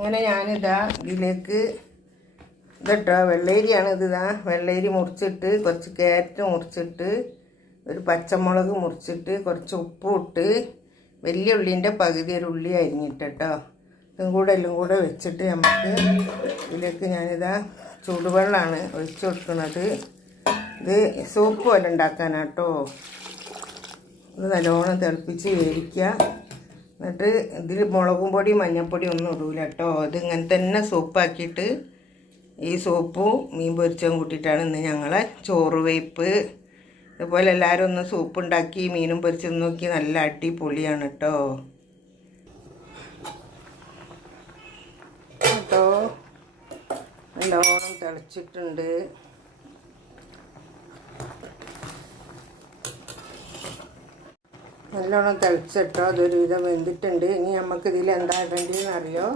അങ്ങനെ ഞാനിതാ ഇതിലേക്ക് ഇതിട്ടോ വെള്ളരിയാണ് ഇതാ വെള്ളരി മുറിച്ചിട്ട് കുറച്ച് ക്യാരറ്റ് മുറിച്ചിട്ട് ഒരു പച്ചമുളക് മുറിച്ചിട്ട് കുറച്ച് ഉപ്പും ഇട്ട് വലിയ ഉള്ളീൻ്റെ പകുതി ഒരു ഉള്ളി അരിഞ്ഞിട്ടോ ഇതും കൂടെ എല്ലാം കൂടെ വെച്ചിട്ട് നമുക്ക് ഇതിലേക്ക് ഞാനിതാ ചൂടുവെള്ളമാണ് ഒഴിച്ചു കൊടുക്കുന്നത്. ഇത് സൂപ്പ് പോലെ ഉണ്ടാക്കാനാട്ടോ. ഇത് നല്ലോണം തിളപ്പിച്ച് വേവിക്കുക. എന്നിട്ട് ഇതിൽ മുളകും പൊടി മഞ്ഞൾപ്പൊടി ഒന്നും ഇടൂല കേട്ടോ. ഇത് ഇങ്ങനെ തന്നെ സൂപ്പാക്കിയിട്ട് ഈ സൂപ്പും മീൻ പൊരിച്ചതും കൂട്ടിയിട്ടാണ് ഇന്ന് ഞങ്ങളെ ചോറ് വേപ്പ്. അതുപോലെ എല്ലാവരും ഒന്ന് സൂപ്പ് ഉണ്ടാക്കി മീനും പൊരിച്ചത് നോക്കി നല്ല അടിപൊളിയാണ് കേട്ടോ. കേട്ടോ നല്ലോണം തിളച്ചിട്ടുണ്ട്. നല്ലോണം തിളച്ചിട്ടോ അതൊരു വിധം വെന്തിട്ടുണ്ട്. ഇനി നമുക്കിതിൽ എന്താ ഇടേണ്ടതെന്ന് അറിയോ?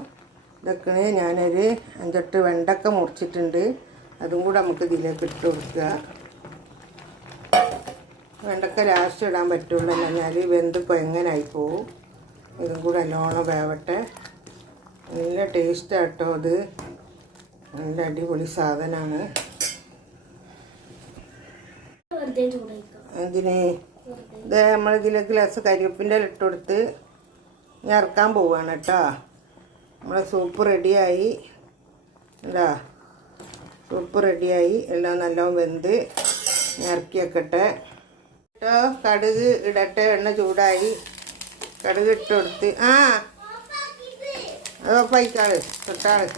ഇതൊക്കെ ഞാനൊരു 5-8 വെണ്ടക്ക മുറിച്ചിട്ടുണ്ട്. അതും കൂടെ നമുക്ക് ഇതിലേക്ക് ഇട്ട് കൊടുക്കുക. വെണ്ടക്ക ലാസ്റ്റ് ഇടാൻ പറ്റുള്ളൂ, എന്നാൽ വെന്ത് കൊയങ്ങനായി പോവും. ഇതും കൂടെ നല്ലോണം വേവട്ടെ. നല്ല ടേസ്റ്റാട്ടോ അത്. നല്ല അടിപൊളി സാധനമാണ്. അതിന് ഇത് നമ്മളിതിലേക്ക് ഗ്ലാസ് കരിവേപ്പിൻ്റെ ഇട്ട് കൊടുത്ത് ഇറക്കാൻ പോവുകയാണ് കേട്ടോ. നമ്മളെ സൂപ്പ് റെഡിയായി. എന്താ സൂപ്പ് റെഡിയായി. എല്ലാം നല്ലോണം വെന്ത് ഇറക്കി വെക്കട്ടെ കേട്ടോ. കടുക് ഇടട്ടെ. എണ്ണ ചൂടായി. കടുക് ഇട്ട് കൊടുത്ത് അതോപ്പായിക്കാള് തൊട്ടാള്.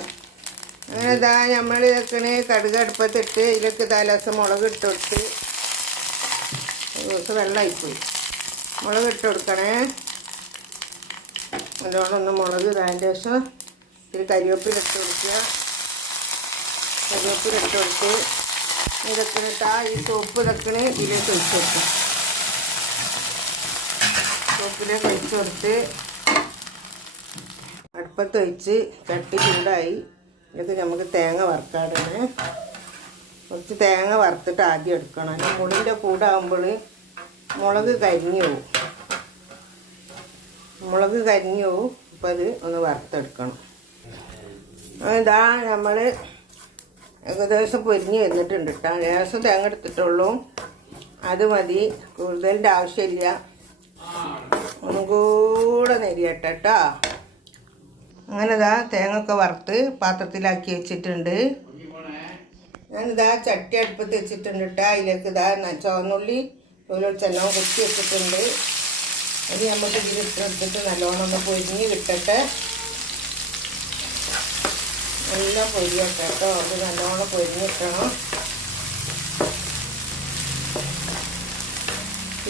അങ്ങനെ ഇതാ നമ്മൾ ഇതൊക്കെ കടുക് അടുപ്പത്തിട്ട് ഇതിലേക്ക് തലേസം മുളക് ഇട്ട് കൊടുത്ത് ദിവസം വെള്ളമായിപ്പോയി. മുളക് ഇട്ട് കൊടുക്കണേ. നല്ലോണം ഒന്ന് മുളക് ഇതായതിൻ്റെ ശേഷം ഇത്തിരി കരിവേപ്പിലിട്ട് കൊടുക്കുക. കരിവേപ്പിലിട്ട് കൊടുത്ത് ഇതൊക്കെ ഇട്ടാ ഈ സോപ്പ് ഇതൊക്കെ ഇതിലേക്ക് ഒഴിച്ച് കൊടുക്കും. സോപ്പിലേക്ക് ഒഴിച്ച് കൊടുത്ത് അടുപ്പത്ത് ഒഴിച്ച് ചട്ടി ചൂടായി. ഇതിലേക്ക് നമുക്ക് തേങ്ങ വറുക്കാടാണ്. കുറച്ച് തേങ്ങ വറുത്തിട്ട് ആദ്യം എടുക്കണം. മുളിൻ്റെ കൂടെ ആകുമ്പോൾ മുളക് കരിഞ്ഞു പോവും. മുളക് കരിഞ്ഞു പോവും. അപ്പോൾ അത് ഒന്ന് വറുത്തെടുക്കണം. ഇതാ നമ്മൾ ഏകദേശം പൊരിഞ്ഞ് വന്നിട്ടുണ്ട് കേട്ടോ. ലേശം തേങ്ങ എടുത്തിട്ടുള്ളൂ, അത് മതി. കൂടുതലിൻ്റെ ആവശ്യമില്ല. ഒന്നും കൂടെ നെരിയട്ടെ കേട്ടോ. അങ്ങനെ ഇതാ തേങ്ങ വറുത്ത് പാത്രത്തിലാക്കി വെച്ചിട്ടുണ്ട്. ഞാനിതാ ചട്ടി അടുപ്പത്ത് വെച്ചിട്ടുണ്ട് കേട്ടോ. അതിലേക്ക് ഇതാ ചുവന്നുള്ളി വെളിച്ചെണ്ണവും കുത്തി വെച്ചിട്ടുണ്ട്. അത് നമുക്ക് ഇതിലിട്ടെടുത്തിട്ട് നല്ലോണം ഒന്ന് പൊരിഞ്ഞ് കിട്ടട്ടെ. നല്ല പൊരിയട്ടെ കേട്ടോ. അത് നല്ലോണം പൊരിഞ്ഞിട്ടണം.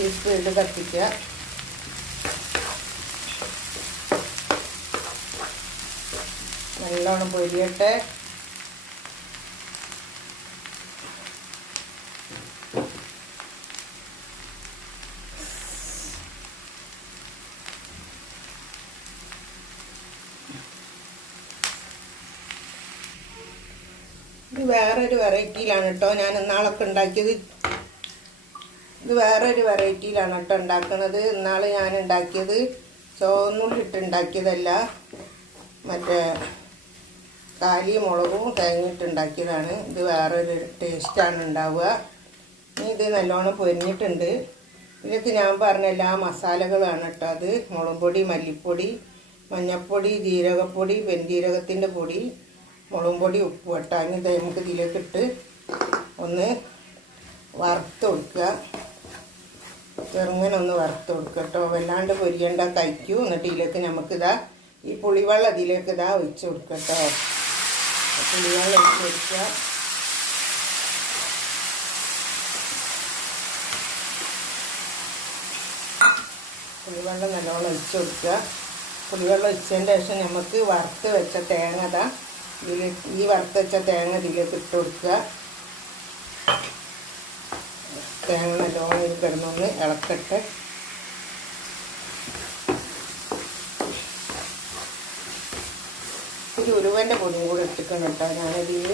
ഈ സ്പീഡ് കത്തിക്കുക. നല്ലോണം പൊരിയട്ടെ. ഇത് വേറൊരു വെറൈറ്റിയിലാണ് കേട്ടോ ഞാൻ ഇന്നാളൊക്കെ ഉണ്ടാക്കിയത്. ഇത് വേറൊരു വെറൈറ്റിയിലാണ് കേട്ടോ ഉണ്ടാക്കുന്നത്. ഇന്നാൾ ഞാൻ ഉണ്ടാക്കിയത് ചുവന്നുള്ളി ഇട്ട് ഉണ്ടാക്കിയതല്ല, മറ്റേ കാലി മുളകും തേങ്ങയിട്ട് ഉണ്ടാക്കിയതാണ്. ഇത് വേറൊരു ടേസ്റ്റാണ് ഉണ്ടാവുക. ഇനി ഇത് നല്ലോണം പൊരിഞ്ഞിട്ടുണ്ട്. ഇതിലേക്ക് ഞാൻ പറഞ്ഞ എല്ലാ മസാലകളാണ് കേട്ടോ. അത് മുളക് പൊടി, മല്ലിപ്പൊടി, മഞ്ഞൾപ്പൊടി, ജീരകപ്പൊടി, പെരുംജീരകത്തിൻ്റെ പൊടി, മുളക് പൊടി, ഉപ്പ് കേട്ടോ. ഇനി ഇത് നമുക്ക് ഇതിലേക്കിട്ട് ഒന്ന് വറുത്ത് കൊടുക്കുക. ചെറുങ്ങനെ ഒന്ന് വറുത്ത് കൊടുക്കുക കേട്ടോ. വല്ലാണ്ട് പൊരിയേണ്ട, കഴിക്കൂ. എന്നിട്ട് ഇതിലേക്ക് നമുക്കിതാ ഈ പുളിവെള്ളം ഇതിലേക്ക് ഇതാ ഒഴിച്ച് കൊടുക്കുക കേട്ടോ. പുളിവെള്ളം ഒഴിച്ച് കൊടുക്കുക. പുളിവെള്ളം നല്ലോണം ഒഴിച്ച് കൊടുക്കുക. പുളിവെള്ളം ഒഴിച്ചതിൻ്റെ ശേഷം നമുക്ക് വറുത്ത് വെച്ച തേങ്ങ ഇതാ ഈ വറുത്ത് വെച്ച തേങ്ങ ഇതിലേക്ക് ഇട്ട് കൊടുക്കുക. തേങ്ങ നല്ലോണം ഇത് കിടന്നൊന്ന് ഇളക്കട്ടെ. ഒരു ഉലുവൻ്റെ പൊടിയും കൂടെ ഇട്ടിക്കണം കേട്ടോ ഞാനതിൽ.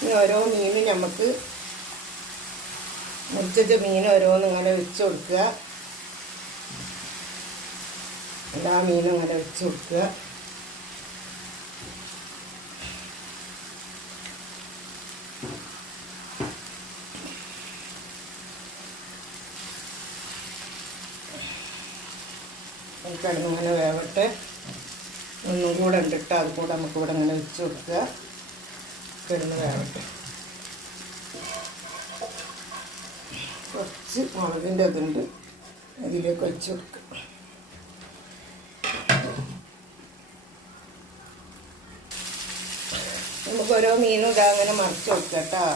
ഇനി ഓരോ മീനും നമുക്ക് മുറിച്ച മീൻ ഓരോന്നും ഇങ്ങനെ വെച്ച് കൊടുക്കുക. എല്ലാ മീനും ഇങ്ങനെ വെച്ച് കൊടുക്കുക. കിടന്ന് ഇങ്ങനെ വേവട്ടെ. ഒന്നും കൂടെ ഉണ്ടിട്ട് അത് കൂടെ നമുക്ക് ഇവിടെ ഇങ്ങനെ വെച്ച് കൊടുക്കുക. കിടന്ന് വേവട്ടെ. കുറച്ച് മുളകിൻ്റെ ഇതുണ്ട്, അതിലേക്ക് വെച്ച് കൊടുക്കുക. നമുക്ക് ഓരോ മീനും ഇതാ അങ്ങനെ മറിച്ച് കൊടുക്കുക കേട്ടോ.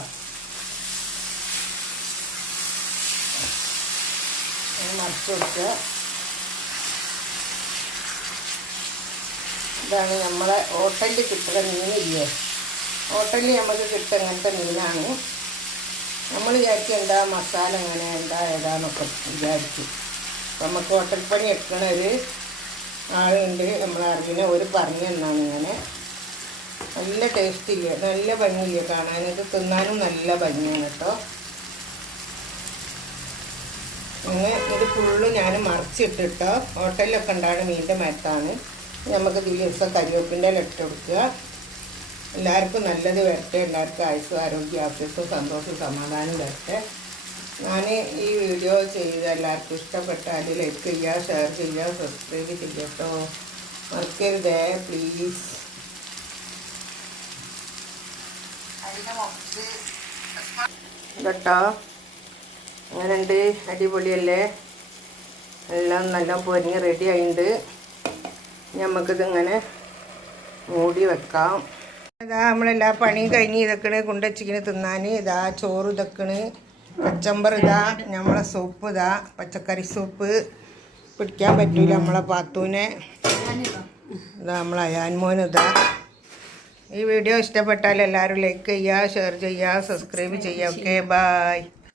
മറിച്ച് കൊടുക്കുക. ഇതാണ് നമ്മളെ ഹോട്ടലിൽ കിട്ടുന്ന മീനില്ലേ, ഹോട്ടലിൽ നമുക്ക് കിട്ടുന്ന അങ്ങനത്തെ മീനാണ്. നമ്മൾ വിചാരിക്കും എന്താ മസാല എങ്ങനെ എന്താ ഏതാന്നൊക്കെ വിചാരിക്കും. അപ്പം നമുക്ക് ഹോട്ടൽ പണി എടുക്കണ ഒരു ആളുണ്ട് നമ്മളറിയുന്ന, ഒരു പറഞ്ഞു തന്നാണ് ഇങ്ങനെ. നല്ല ടേസ്റ്റില്ല, നല്ല ഭംഗിയില്ല കാണാൻ, ഇത് തിന്നാനും നല്ല ഭംഗിയാണ് കേട്ടോ. അങ്ങനെ ഇത് ഫുള്ള് ഞാൻ മറിച്ചിട്ടിട്ടോ. ഹോട്ടലിലൊക്കെ ഉണ്ടാകുന്ന മീനിൻ്റെ മരത്താണ്. നമുക്ക് ദിവസം കരിവേപ്പിൻ്റെ ഇല ഇട്ട് കൊടുക്കുക. എല്ലാവർക്കും നല്ലത് വരട്ടെ. എല്ലാവർക്കും ആയുസ്സും ആരോഗ്യം ആഫ്യസും സന്തോഷവും സമാധാനം വരട്ടെ. ഞാൻ ഈ വീഡിയോ ചെയ്ത് എല്ലാവർക്കും ഇഷ്ടപ്പെട്ടാൽ ലൈക്ക് ചെയ്യുക, ഷെയർ ചെയ്യുക, സബ്സ്ക്രൈബ് ചെയ്യുക കേട്ടോ. മറക്കരുതേ പ്ലീസ്. കേട്ടോ അങ്ങനെയുണ്ട്, അടിപൊളിയല്ലേ? എല്ലാം നല്ല പൊരിഞ്ഞ് റെഡി ആയിട്ടുണ്ട്. നമുക്കിതിങ്ങനെ മൂടി വെക്കാം. ഇതാ നമ്മളെല്ലാ പണിയും കഴിഞ്ഞ് ഇതൊക്കെ കൊണ്ടുവച്ചിങ്ങനെ തിന്നാൻ. ഇതാ ചോറ് ഇതൊക്കെ, കച്ചമ്പർ ഇതാ, നമ്മളെ സൂപ്പ് ഇതാ, പച്ചക്കറി സൂപ്പ്. പിടിക്കാൻ പറ്റൂല നമ്മളെ പാത്തൂനെ. ഇതാ നമ്മളെ അയാൻമോൻ ഇതാ. ഈ വീഡിയോ ഇഷ്ടപ്പെട്ടാൽ എല്ലാവരും ലൈക്ക് ചെയ്യുക, ഷെയർ ചെയ്യുക, സബ്സ്ക്രൈബ് ചെയ്യുക. Okay, by.